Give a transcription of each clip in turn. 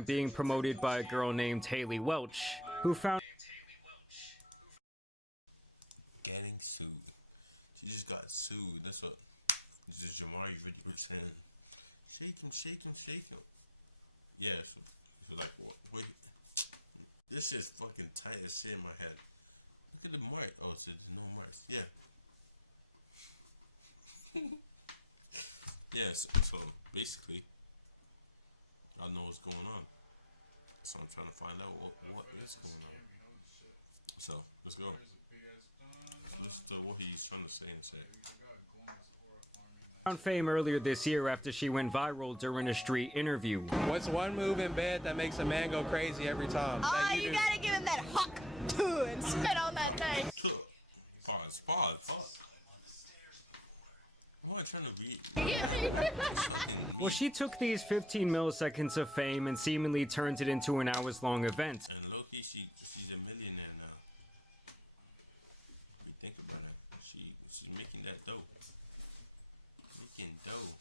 scam being promoted by a girl named Haley Welch, who found getting sued. She just got sued. That's what this is Jamari video saying. Shake him, shake him, shake him. Yeah, so like what? Wait, this is fucking tight as shit in my head. Look at the mark. Oh, so there's no marks. Yeah. Yes. So basically, I know what's going on. So I'm trying to find out what is going on. So let's go. Listen to what he's trying to say and say. found fame earlier this year after she went viral during a street interview. What's one move in bed that makes a man go crazy every time? Oh, you gotta give him that huck too and spit on that thing. Pause. What am I trying to read? Well, she took these 15 milliseconds of fame and seemingly turned it into an hours-long event. And Loki, she's a millionaire now. If you think about it, she's making that dough. Making dough.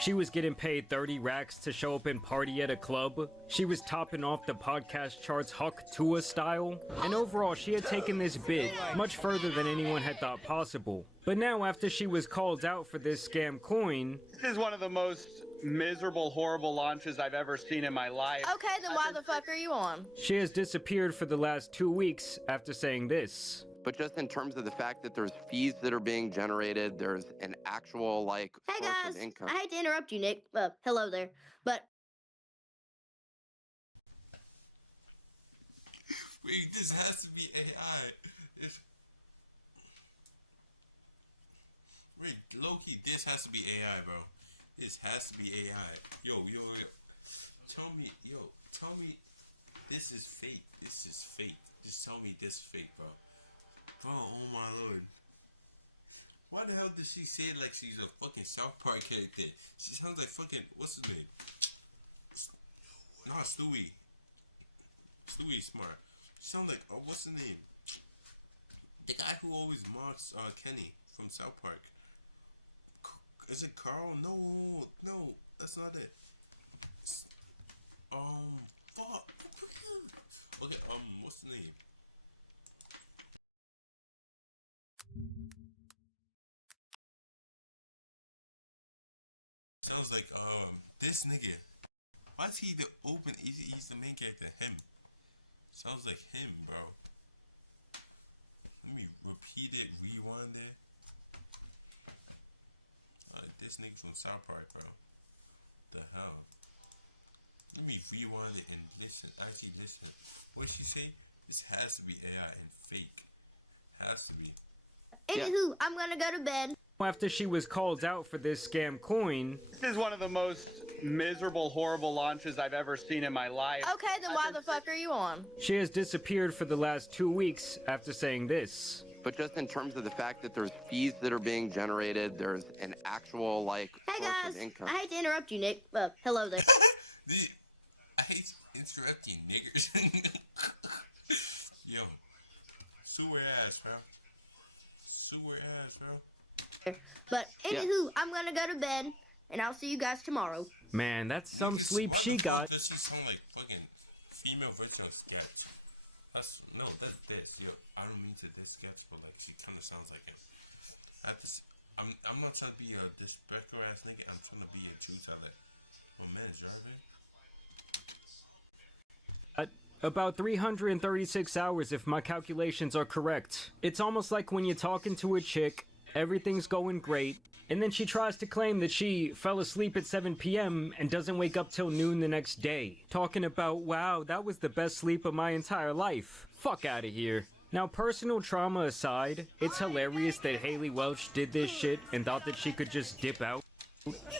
She was getting paid 30 racks to show up and party at a club. She was topping off the podcast charts Tuah style. And overall, she had taken this bid much further than anyone had thought possible. But now, after she was called out for this scam coin... This is one of the most miserable, horrible launches I've ever seen in my life. Okay, then why the fuck are you on? She has disappeared for the last 2 weeks after saying this. But just in terms of the fact that there's fees that are being generated, there's an actual, like, Hey source guys, of income. I hate to interrupt you, Nick. Hello there. But Wait, this has to be AI. Wait, Loki, this has to be AI, bro. This has to be AI. Yo. Tell me this is fake. This is fake. Just tell me this is fake, bro. Bro, oh my lord. Why the hell did she say it like she's a fucking South Park character? She sounds like fucking, what's his name? Nah, Stewie. Stewie's smart. She sounds like, what's his name? The guy who always mocks Kenny from South Park. Is it Carl? No, that's not it. Fuck. Okay, what's the name? Sounds like, this nigga. Why is he he's the main character, him. Sounds like him, bro. Let me repeat it, rewind it. This nigga from South Park, bro. The hell? Let me rewind it and listen. Actually, listen. What she say? This has to be AI and fake. Has to be. anywho, I'm gonna go to bed. After she was called out for this scam coin... This is one of the most miserable, horrible launches I've ever seen in my life. Okay, then why the fuck are you on? She has disappeared for the last 2 weeks after saying this. But just in terms of the fact that there's fees that are being generated, there's an actual, like, Hey source guys, of income. I hate to interrupt you, Nick. Hello there. I hate interrupting niggers. Yo. Sewer ass, bro. Sewer ass, bro. But anywho, I'm gonna go to bed, and I'll see you guys tomorrow. Man, that's some sleep she got. Does she sound like fucking female version of Sketch? That's this. Yo, I don't mean to diss Sketch, but like she kind of sounds like him. I'm not trying to be a disrespectful ass nigga. I'm trying to be a true teller. Oh man, Jarvis. About 336 hours if my calculations are correct. It's almost like when you're talking to a chick, everything's going great, and then she tries to claim that she fell asleep at 7 p.m. and doesn't wake up till noon the next day. Talking about, wow, that was the best sleep of my entire life. Fuck out of here. Now, personal trauma aside, it's hilarious that Haley Welch did this shit and thought that she could just dip out.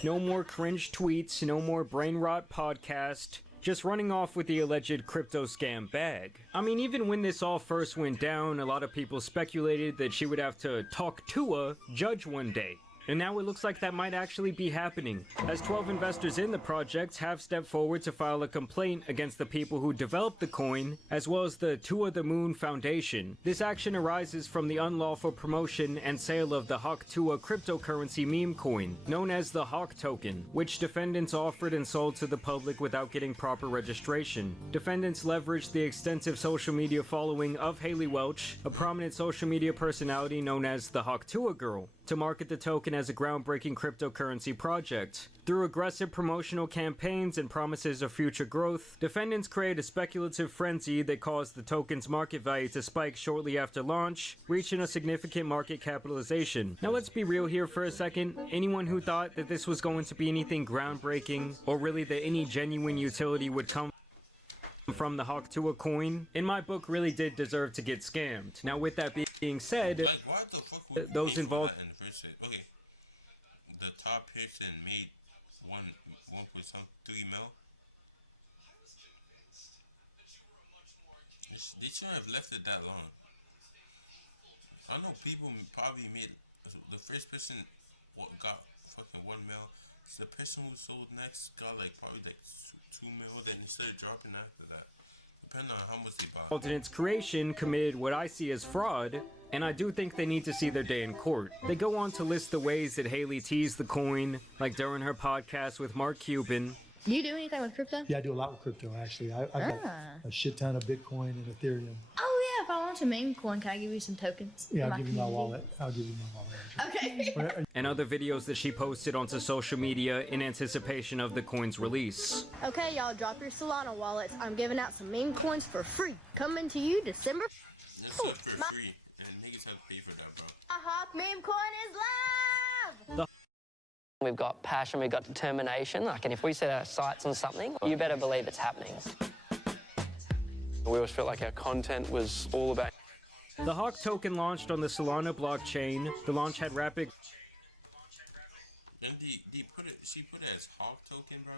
No more cringe tweets, no more brain rot podcast. Just running off with the alleged crypto scam bag. I mean, even when this all first went down, a lot of people speculated that she would have to talk to a judge one day. And now it looks like that might actually be happening, as 12 investors in the project have stepped forward to file a complaint against the people who developed the coin, as well as the Tuah the Moon Foundation. This action arises from the unlawful promotion and sale of the Hawk Tuah cryptocurrency meme coin, known as the Hawk token, which defendants offered and sold to the public without getting proper registration. Defendants leveraged the extensive social media following of Haley Welch, a prominent social media personality known as the Hawk Tuah Girl, to market the token as a groundbreaking cryptocurrency project. Through aggressive promotional campaigns and promises of future growth, defendants create a speculative frenzy that caused the token's market value to spike shortly after launch, reaching a significant market capitalization. Now let's be real here for a second. Anyone who thought that this was going to be anything groundbreaking, or really that any genuine utility would come from the Hawk Tuah coin, in my book really did deserve to get scammed. Now with that being said, Like, why the fuck would we those pay for involved... that in the first place? Okay, the top person made 1.3 mil. They shouldn't have left it that long. I know people probably made, the first person got fucking 1 mil. So the person who sold next got like probably like 2 mil. Then he started dropping after that, depending on how much they bought. In its creation committed what I see as fraud, and I do think they need to see their day in court. They go on to list the ways that Haley teased the coin, like during her podcast with Mark Cuban. Do you do anything with crypto? Yeah, I do a lot with crypto, actually. I've got a shit ton of Bitcoin and Ethereum. Oh yeah, if I want a meme coin, can I give you some tokens? Yeah, I'll give you my wallet. I'll give you my wallet. Okay. And other videos that she posted onto social media in anticipation of the coin's release. Okay, y'all, drop your Solana wallets. I'm giving out some meme coins for free. Coming to you December. That's not for free, and niggas have to pay for that, bro. A Hawk meme coin is live! We've got passion, we've got determination. Like, and if we set our sights on something, you better believe it's happening. We always felt like our content was all about. The Hawk token launched on the Solana blockchain. The launch had rapid And she put it as Hawk token, bro.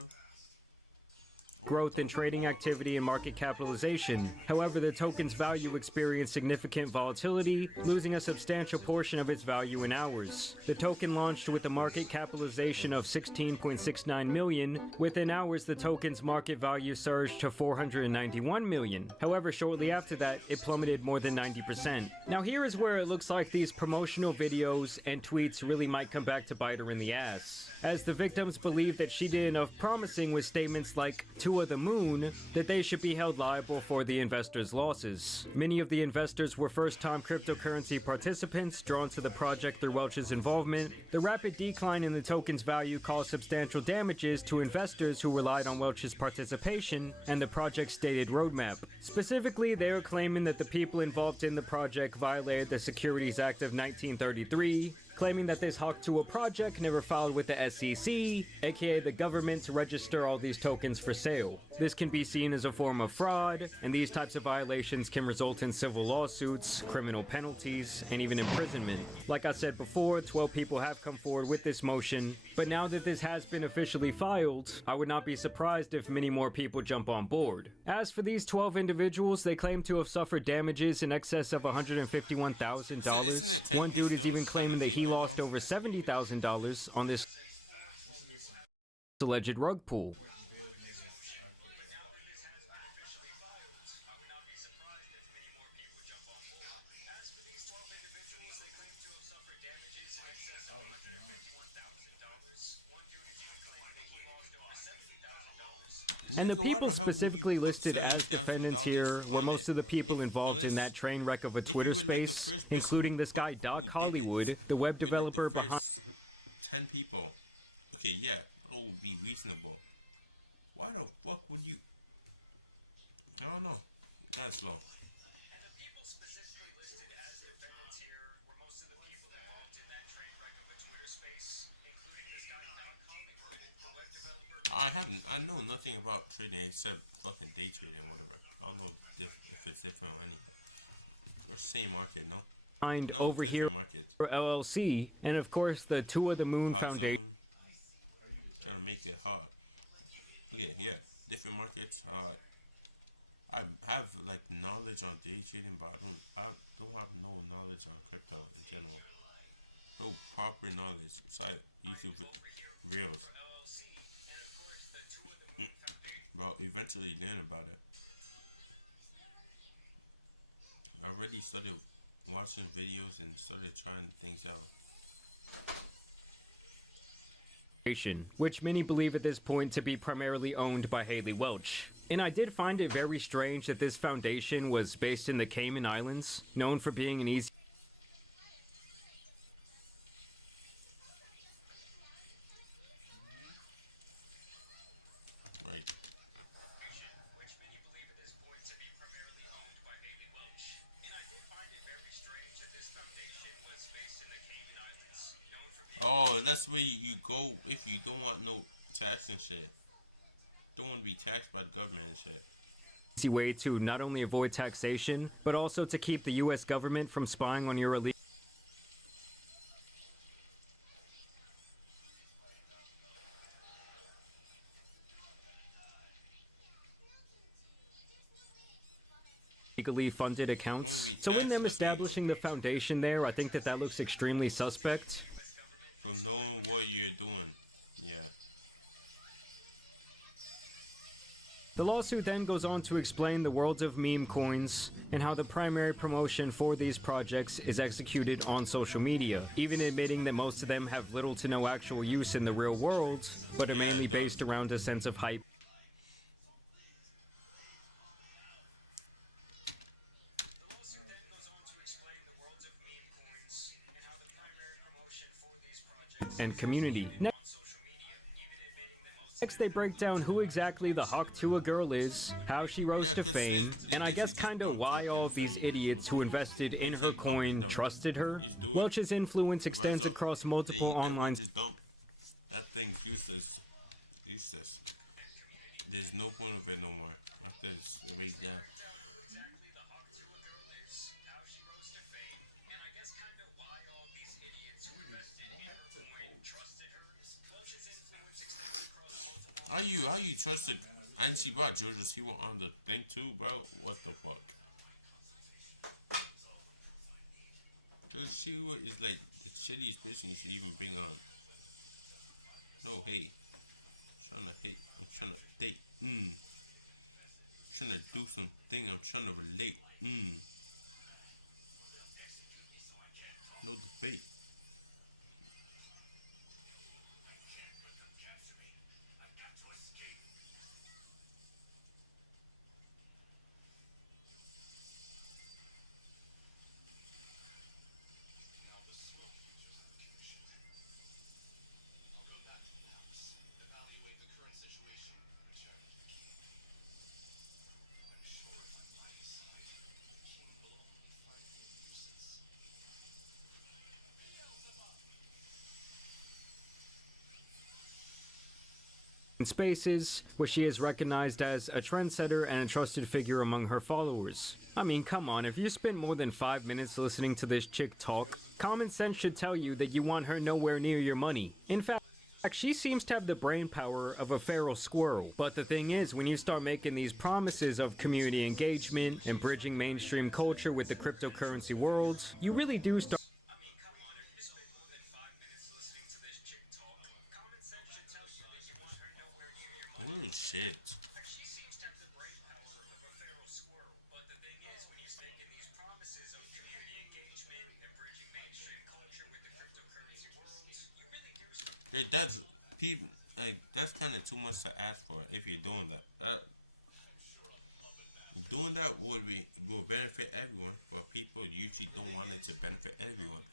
growth in trading activity and market capitalization. However, the token's value experienced significant volatility, losing a substantial portion of its value in hours. The token launched with a market capitalization of 16.69 million. Within hours, the token's market value surged to 491 million. However, shortly after that, it plummeted more than 90%. Now here is where it looks like these promotional videos and tweets really might come back to bite her in the ass, as the victims believe that she did enough promising with statements like Tuah the Moon that they should be held liable for the investors' losses. Many of the investors were first-time cryptocurrency participants drawn to the project through Welch's involvement. The rapid decline in the token's value caused substantial damages to investors who relied on Welch's participation and the project's stated roadmap. Specifically, they are claiming that the people involved in the project violated the Securities Act of 1933, claiming that this Hawk Tuah project never filed with the SEC, aka the government, to register all these tokens for sale. This can be seen as a form of fraud, and these types of violations can result in civil lawsuits, criminal penalties, and even imprisonment. Like I said before, 12 people have come forward with this motion, but now that this has been officially filed, I would not be surprised if many more people jump on board. As for these 12 individuals, they claim to have suffered damages in excess of $151,000. One dude is even claiming that he lost over $70,000 on this alleged rug pull. And the people specifically listed as defendants here were most of the people involved in that train wreck of a Twitter space, including this guy Doc Hollywood, the web developer behind 10 people. Okay, yeah, that would be reasonable. Why the fuck would you? I don't know. That's low. I know nothing about trading except fucking day trading, whatever. I don't know if it's different or anything. The same market, no? Over Here LLC, and of course the Tuah the Moon Foundation. Trying to make it hard. Yeah, different markets. I have like knowledge on day trading, but I don't have no knowledge on crypto in general. No proper knowledge. Side YouTube reels. Bro, eventually learn about it. I already started watching videos and started trying things out. Which many believe at this point to be primarily owned by Haley Welch. And I did find it very strange that this foundation was based in the Cayman Islands, known for being an easy Right. Oh, that's where you go if you don't want no tax and shit. Don't want to be taxed by the government and shit. easy way to not only avoid taxation, but also to keep the US government from spying on your illegal legally funded accounts. So in them establishing the foundation there, I think that that looks extremely suspect. For knowing what you're doing. Yeah. The lawsuit then goes on to explain the world of meme coins and how the primary promotion for these projects is executed on social media, even admitting that most of them have little to no actual use in the real world, but are mainly based around a sense of hype. And community. Next, they break down who exactly the Tuah girl is, how she rose to fame, and I guess kinda why all of these idiots who invested in her coin trusted her. Welch's influence extends across multiple online Just don't. That thing's useless. Useless. There's no point of it no more. After it's erased down. How you trusted? And she brought Georgia. He went on the thing too, bro. What the fuck? She is like the shittiest person you should even bring on. No hate. I'm trying to hate. I'm trying to date. I'm trying to do something. I'm trying to relate. No debate. spaces where she is recognized as a trendsetter and a trusted figure among her followers. I mean, come on, if you spend more than 5 minutes listening to this chick talk, common sense should tell you that you want her nowhere near your money. In fact, she seems to have the brain power of a feral squirrel. But the thing is, when you start making these promises of community engagement and bridging mainstream culture with the cryptocurrency world, you really do start Oh shit. Hey, that's people. Like, that's kind of too much to ask for if you're doing that. Doing that will benefit everyone, but people usually don't want it to benefit everyone.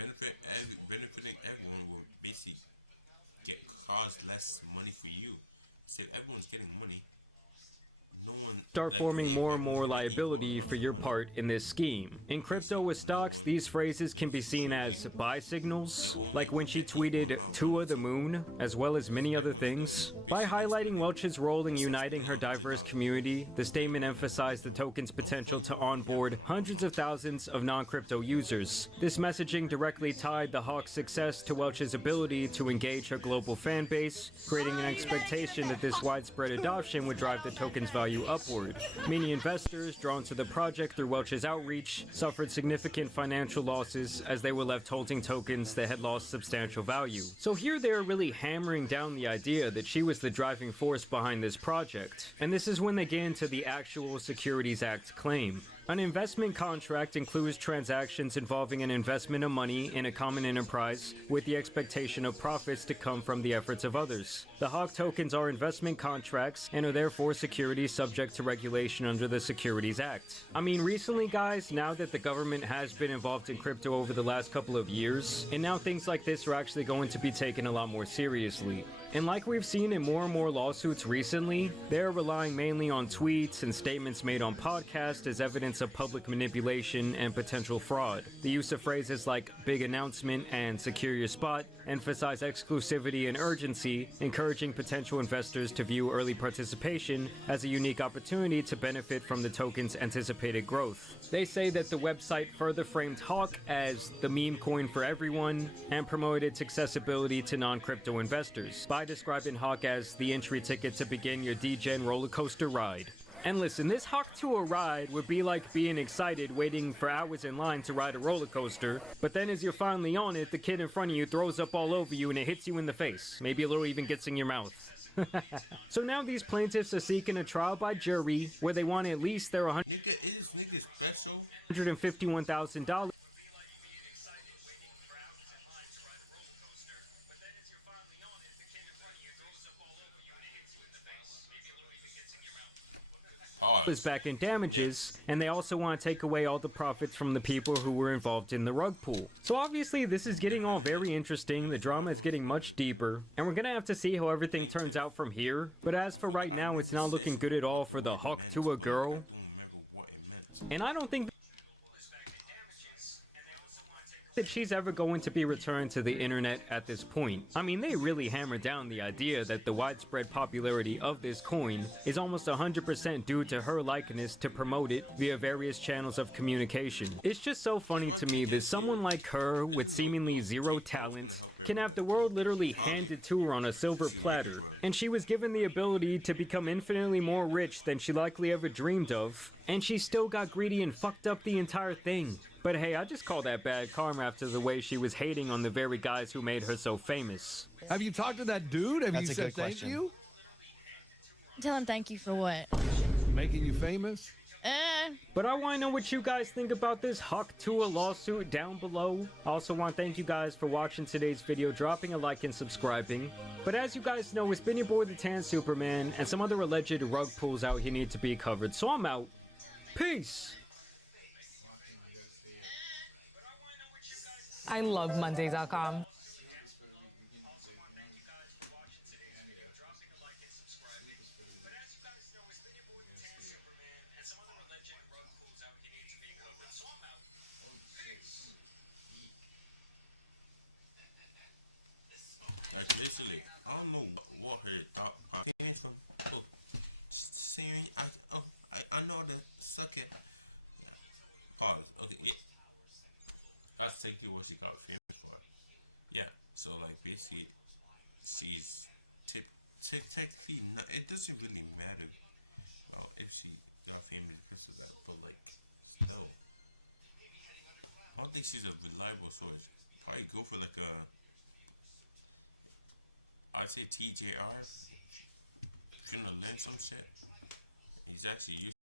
Benefiting everyone will basically cause less money for you. So if everyone's getting money, no one start forming more and more liability for your part in this scheme. In crypto with stocks, these phrases can be seen as buy signals, like when she tweeted Tuah the moon, as well as many other things. By highlighting Welch's role in uniting her diverse community, the statement emphasized the token's potential to onboard hundreds of thousands of non-crypto users. This messaging directly tied the Hawk's success to Welch's ability to engage her global fan base, creating an expectation that this widespread adoption would drive the token's value upward. forward. Many investors drawn to the project through Welch's outreach suffered significant financial losses as they were left holding tokens that had lost substantial value. So here they are really hammering down the idea that she was the driving force behind this project. And this is when they get into the actual Securities Act claim. An investment contract includes transactions involving an investment of money in a common enterprise with the expectation of profits to come from the efforts of others. The Hawk tokens are investment contracts and are therefore securities subject to regulation under the Securities Act. I mean, recently, guys, now that the government has been involved in crypto over the last couple of years, and now things like this are actually going to be taken a lot more seriously. And like we've seen in more and more lawsuits recently, they're relying mainly on tweets and statements made on podcasts as evidence of public manipulation and potential fraud. The use of phrases like big announcement and secure your spot emphasize exclusivity and urgency, encouraging potential investors to view early participation as a unique opportunity to benefit from the token's anticipated growth. They say that the website further framed Hawk as the meme coin for everyone and promoted its accessibility to non-crypto investors by describing Hawk as the entry ticket to begin your degen roller coaster ride. And listen, this Hawk Tuah ride would be like being excited waiting for hours in line to ride a roller coaster, but then as you're finally on it, the kid in front of you throws up all over you and it hits you in the face. Maybe a little even gets in your mouth. So now these plaintiffs are seeking a trial by jury where they want at least their $151,000. Is back in damages, and they also want to take away all the profits from the people who were involved in the rug pull. So obviously this is getting all very interesting, the drama is getting much deeper, and we're gonna have to see how everything turns out from here. But as for right now, it's not looking good at all for the Hawk Tuah girl, and I don't think that she's ever going to be returned to the internet at this point. I mean, they really hammer down the idea that the widespread popularity of this coin is almost 100% due to her likeness to promote it via various channels of communication. It's just so funny to me that someone like her with seemingly zero talent can have the world literally handed to her on a silver platter, and she was given the ability to become infinitely more rich than she likely ever dreamed of, and she still got greedy and fucked up the entire thing. But hey, I just call that bad karma after the way she was hating on the very guys who made her so famous. Have you talked to that dude? Have you said thank you? Tell him thank you for what? Making you famous? But I want to know what you guys think about this Hawk Tuah lawsuit down below. I also want to thank you guys for watching today's video, dropping a like and subscribing. But as you guys know, it's been your boy the Tan Superman, and some other alleged rug pulls out here need to be covered. So I'm out. Peace! I love Monday.com. Literally, I don't know what her thought came from. Saying, I know the second. Pause. Okay, yeah. That's technically what she got famous for. Yeah. So like basically, she's technically not. It doesn't really matter if she got famous because of that, but like, no. I don't think she's a reliable source. Probably go for like a. I'd say TJR. Gonna learn some shit. He's actually used